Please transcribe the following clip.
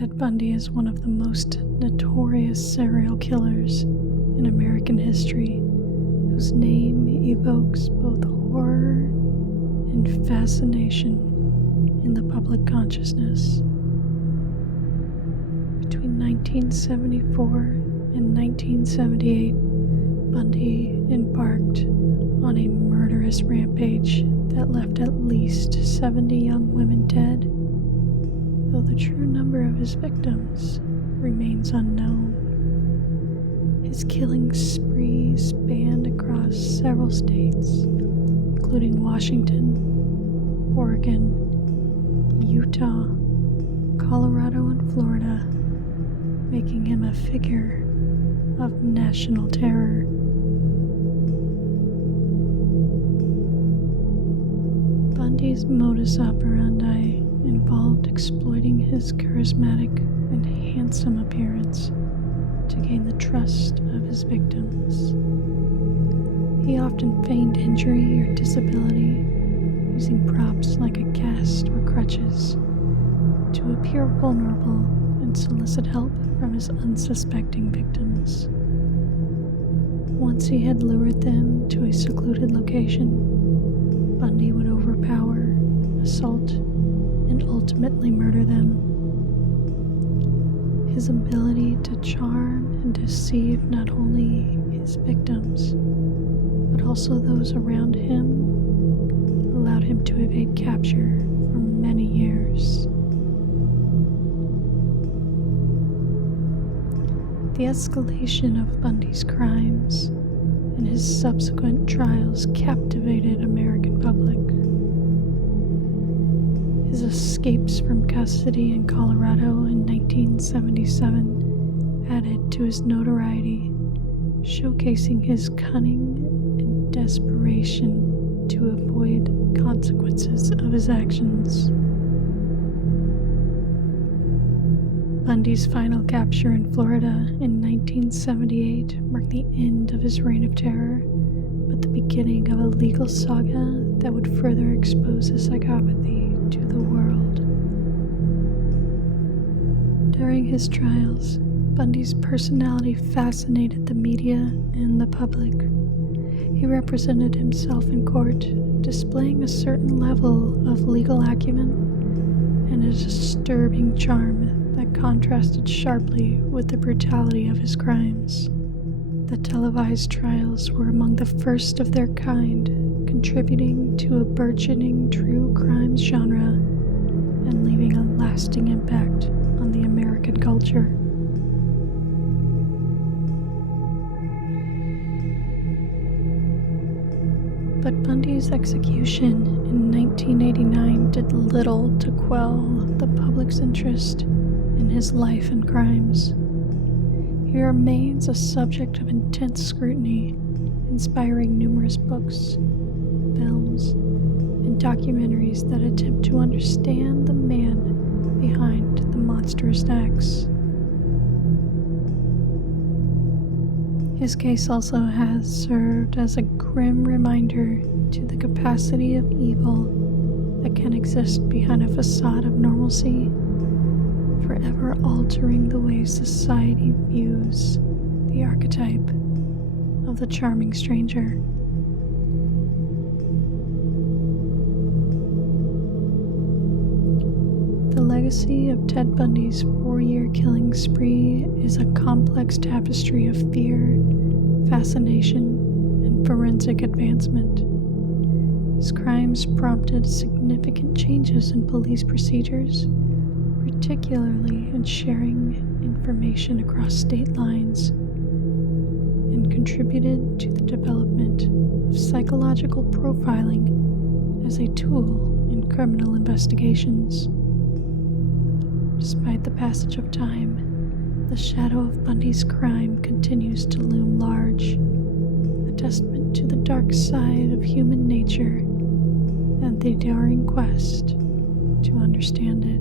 Ted Bundy is one of the most notorious serial killers in American history, whose name evokes both horror and fascination in the public consciousness. Between 1974 and 1978, Bundy embarked on a murderous rampage that left at least 70 young women dead, though the true number of his victims remains unknown. His killing spree spanned across several states, including Washington, Oregon, Utah, Colorado, and Florida, making him a figure of national terror. Bundy's modus operandi involved exploiting his charismatic and handsome appearance to gain the trust of his victims. He often feigned injury or disability, using props like a cast or crutches to appear vulnerable and solicit help from his unsuspecting victims. Once he had lured them to a secluded location, Bundy would overpower, assault, and ultimately murder them. His ability to charm and deceive not only his victims, but also those around him, allowed him to evade capture for many years. The escalation of Bundy's crimes and his subsequent trials captivated American public. His escapes from custody in Colorado in 1977 added to his notoriety, showcasing his cunning and desperation to avoid consequences of his actions. Bundy's final capture in Florida in 1978 marked the end of his reign of terror, but the beginning of a legal saga that would further expose his psychopathy to the world. During his trials, Bundy's personality fascinated the media and the public. He represented himself in court, displaying a certain level of legal acumen and a disturbing charm that contrasted sharply with the brutality of his crimes. The televised trials were among the first of their kind, contributing to a burgeoning true crime genre and leaving a lasting impact on the American culture. But Bundy's execution in 1989 did little to quell the public's interest in his life and crimes. He remains a subject of intense scrutiny, inspiring numerous books, films, and documentaries that attempt to understand the man behind the monstrous acts. His case also has served as a grim reminder to the capacity of evil that can exist behind a facade of normalcy, forever altering the way society views the archetype of the charming stranger. The legacy of Ted Bundy's 4-year killing spree is a complex tapestry of fear, fascination, and forensic advancement. His crimes prompted significant changes in police procedures, particularly in sharing information across state lines, and contributed to the development of psychological profiling as a tool in criminal investigations. Despite the passage of time, the shadow of Bundy's crime continues to loom large, a testament to the dark side of human nature and the daring quest to understand it.